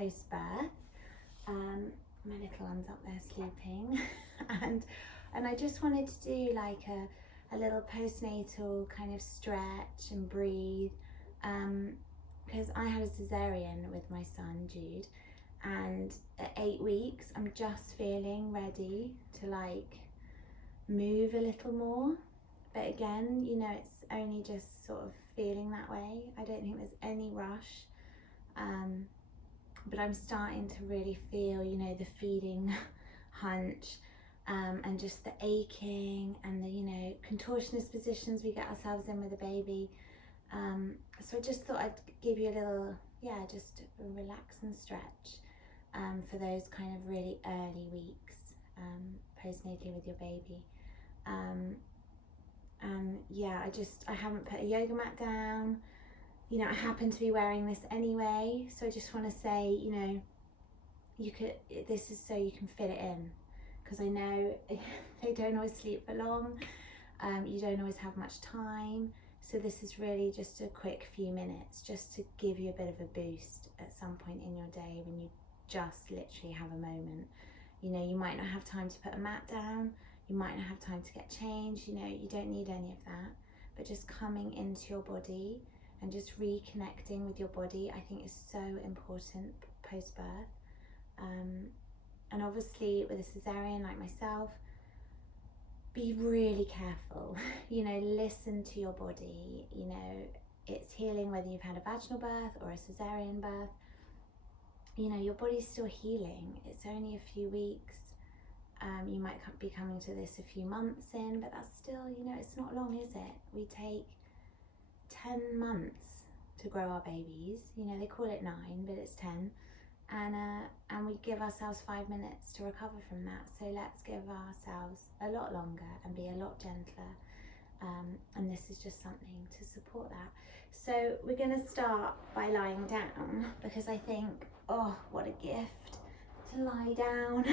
post-birth. My little one's up there sleeping, and I just wanted to do like a little postnatal kind of stretch and breathe, because I had a cesarean with my son Jude, and at 8 weeks I'm just feeling ready to like move a little more. But again, you know, it's only just sort of feeling that way. I don't think there's any rush. But I'm starting to really feel, you know, the feeding hunch, and just the aching and the, you know, contortionist positions we get ourselves in with a baby. So I just thought I'd give you a little, just relax and stretch for those kind of really early weeks postnatally with your baby. I haven't put a yoga mat down. You know, I happen to be wearing this anyway, so I just want to say, you know, this is so you can fit it in, because I know they don't always sleep for long, you don't always have much time, so this is really just a quick few minutes just to give you a bit of a boost at some point in your day when you just literally have a moment. You know, you might not have time to put a mat down, you might not have time to get changed, you know, you don't need any of that, but just coming into your body and just reconnecting with your body, I think is so important post-birth. And obviously with a cesarean like myself, be really careful, you know, listen to your body, you know, it's healing whether you've had a vaginal birth or a cesarean birth. You know, your body's still healing, it's only a few weeks. You might be coming to this a few months in, but that's still, you know, it's not long, is it? We take 10 months to grow our babies, you know, they call it 9, but it's 10, and we give ourselves 5 minutes to recover from that. So let's give ourselves a lot longer and be a lot gentler, and this is just something to support that. So we're going to start by lying down, because I think, oh, what a gift to lie down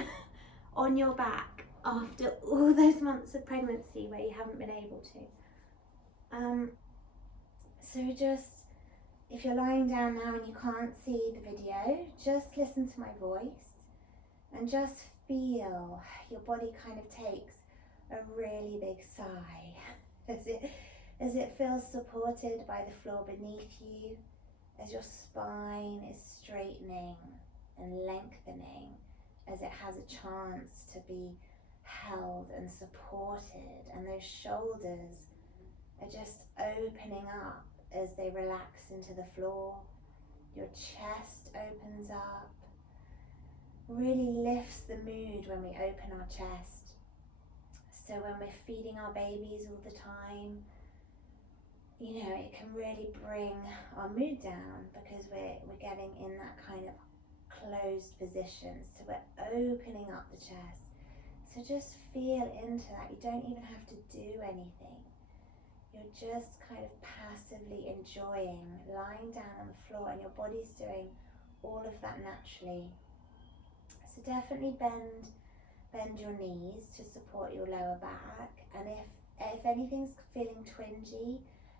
on your back after all those months of pregnancy where you haven't been able to. So just, if you're lying down now and you can't see the video, just listen to my voice and just feel your body kind of takes a really big sigh as it feels supported by the floor beneath you, as your spine is straightening and lengthening, as it has a chance to be held and supported, and those shoulders are just opening up as they relax into the floor. Your chest opens up, really lifts the mood when we open our chest. So when we're feeding our babies all the time, you know, it can really bring our mood down, because we're getting in that kind of closed position, so we're opening up the chest. So just feel into that. You don't even have to do anything. You're just kind of passively enjoying lying down on the floor, and your body's doing all of that naturally. So definitely bend your knees to support your lower back, and if anything's feeling twingy,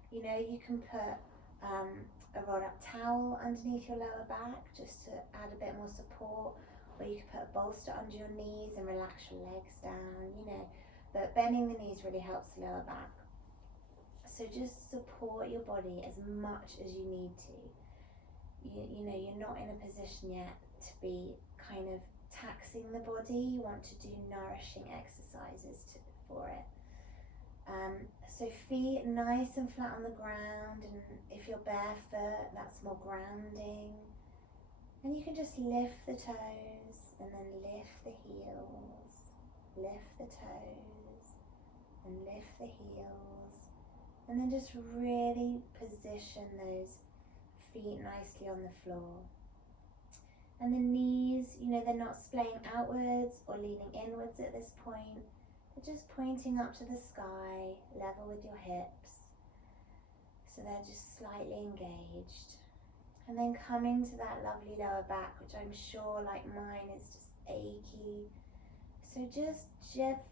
you know, you can put a rolled up towel underneath your lower back just to add a bit more support, or you can put a bolster under your knees and relax your legs down, you know, but bending the knees really helps the lower back. So just support your body as much as you need to. You know, you're not in a position yet to be kind of taxing the body. You want to do nourishing exercises for it. So feet nice and flat on the ground, and if you're barefoot, that's more grounding. And you can just lift the toes and then lift the heels, lift the toes and lift the heels, and then just really position those feet nicely on the floor. And the knees, you know, they're not splaying outwards or leaning inwards at this point. They're just pointing up to the sky, level with your hips. So they're just slightly engaged. And then coming to that lovely lower back, which I'm sure, like mine, is just achy. So just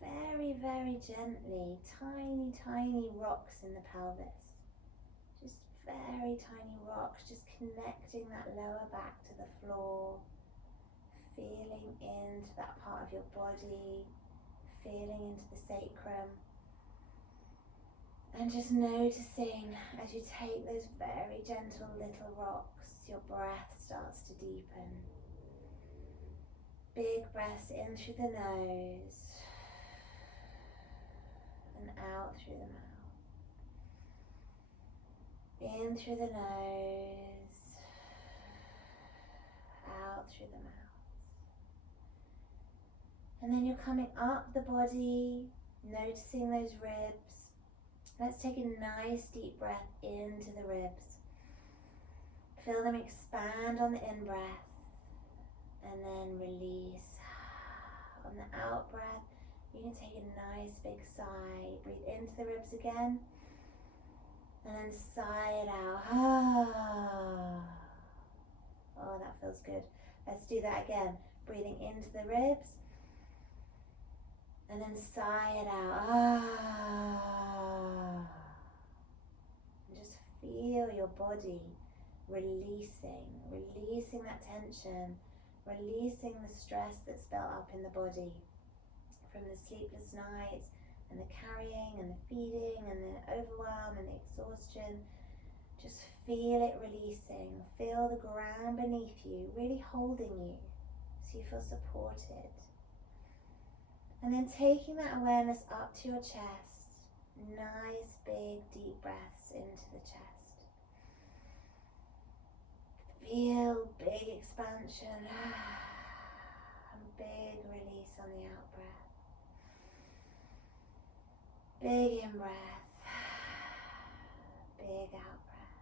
very, very gently, tiny, tiny rocks in the pelvis. Just very tiny rocks, just connecting that lower back to the floor, feeling into that part of your body, feeling into the sacrum, and just noticing as you take those very gentle little rocks, your breath starts to deepen. Big breaths in through the nose and out through the mouth. In through the nose, out through the mouth. And then you're coming up the body, noticing those ribs. Let's take a nice deep breath into the ribs. Feel them expand on the in-breath and then release. On the out-breath, you can take a nice big sigh. Breathe into the ribs again and then sigh it out. Oh, that feels good. Let's do that again. Breathing into the ribs and then sigh it out. And just feel your body releasing that tension, releasing the stress that's built up in the body from the sleepless nights and the carrying and the feeding and the overwhelm and the exhaustion. Just feel it releasing. Feel the ground beneath you really holding you so you feel supported. And then taking that awareness up to your chest. Nice big deep breaths into the chest. Feel big expansion and big release on the out breath. Big in breath, big out breath.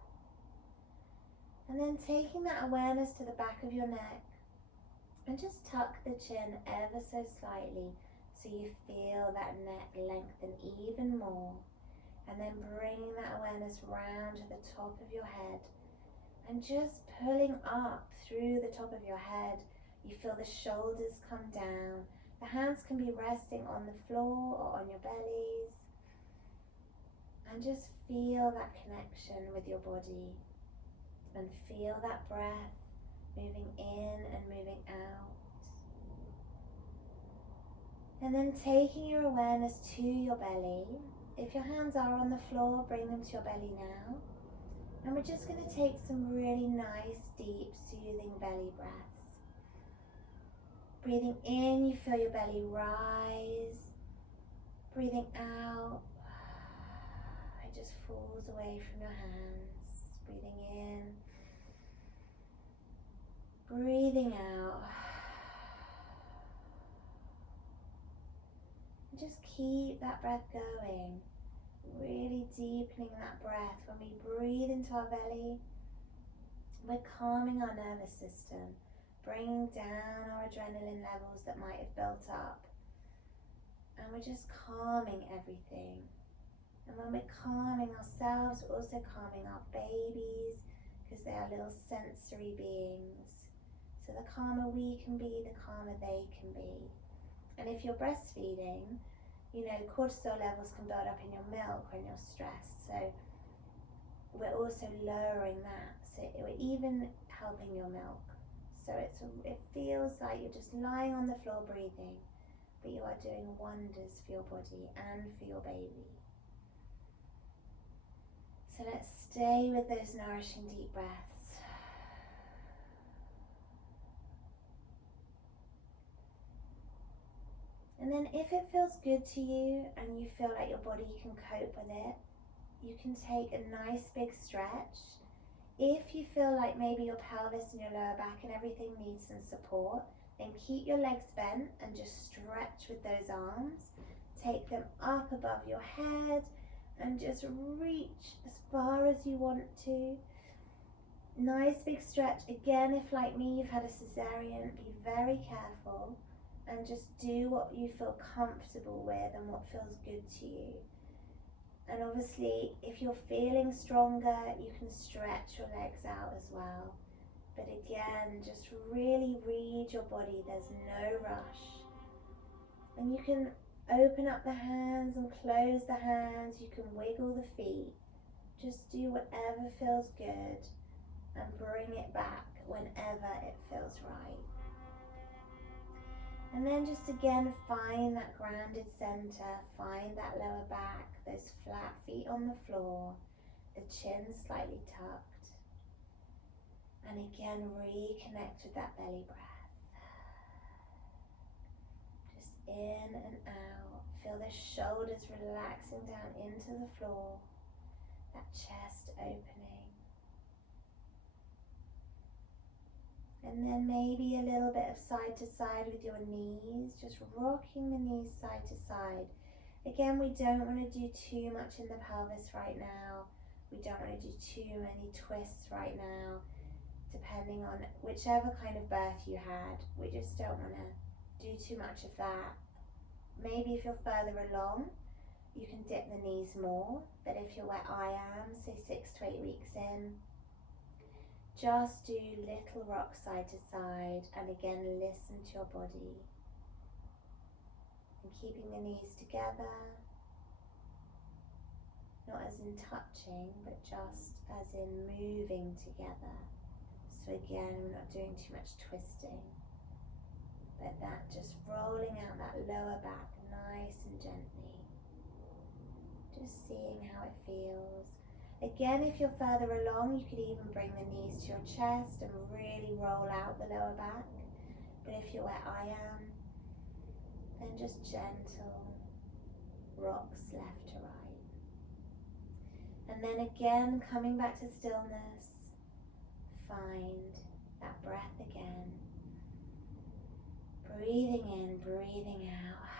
And then taking that awareness to the back of your neck and just tuck the chin ever so slightly so you feel that neck lengthen even more. And then bringing that awareness round to the top of your head and just pulling up through the top of your head. You feel the shoulders come down. The hands can be resting on the floor or on your bellies. And just feel that connection with your body. And feel that breath moving in and moving out. And then taking your awareness to your belly. If your hands are on the floor, bring them to your belly now. And we're just going to take some really nice, deep, soothing belly breaths. Breathing in, you feel your belly rise. Breathing out, it just falls away from your hands. Breathing in. Breathing out. And just keep that breath going. Really deepening that breath. When we breathe into our belly, we're calming our nervous system, bringing down our adrenaline levels that might have built up. And we're just calming everything. And when we're calming ourselves, we're also calming our babies because they are little sensory beings. So the calmer we can be, the calmer they can be. And if you're breastfeeding, you know, cortisol levels can build up in your milk when you're stressed. So we're also lowering that. So we're even helping your milk. So it feels like you're just lying on the floor breathing, but you are doing wonders for your body and for your baby. So let's stay with those nourishing deep breaths. And then if it feels good to you and you feel like your body can cope with it, you can take a nice big stretch. If you feel like maybe your pelvis and your lower back and everything needs some support, then keep your legs bent and just stretch with those arms. Take them up above your head and just reach as far as you want to. Nice big stretch. Again, if like me you've had a cesarean, be very careful and just do what you feel comfortable with and what feels good to you. And obviously, if you're feeling stronger, you can stretch your legs out as well. But again, just really read your body. There's no rush. And you can open up the hands and close the hands. You can wiggle the feet. Just do whatever feels good and bring it back whenever it feels right. And then just again find that grounded center, find that lower back, those flat feet on the floor, the chin slightly tucked. And again, reconnect with that belly breath. Just in and out. Feel the shoulders relaxing down into the floor, that chest opening. And then maybe a little bit of side to side with your knees, just rocking the knees side to side. Again, we don't want to do too much in the pelvis right now. We don't want to do too many twists right now, depending on whichever kind of birth you had. We just don't want to do too much of that. Maybe if you're further along, you can dip the knees more, but if you're where I am, say 6 to 8 weeks in, just do little rocks side to side, and again listen to your body. And keeping the knees together, not as in touching, but just as in moving together. So again, we're not doing too much twisting, but that just rolling out that lower back nice and gently. Just seeing how it feels. Again, if you're further along, you could even bring the knees to your chest and really roll out the lower back. But if you're where I am, then just gentle rocks left to right. And then again, coming back to stillness, find that breath again. Breathing in, breathing out.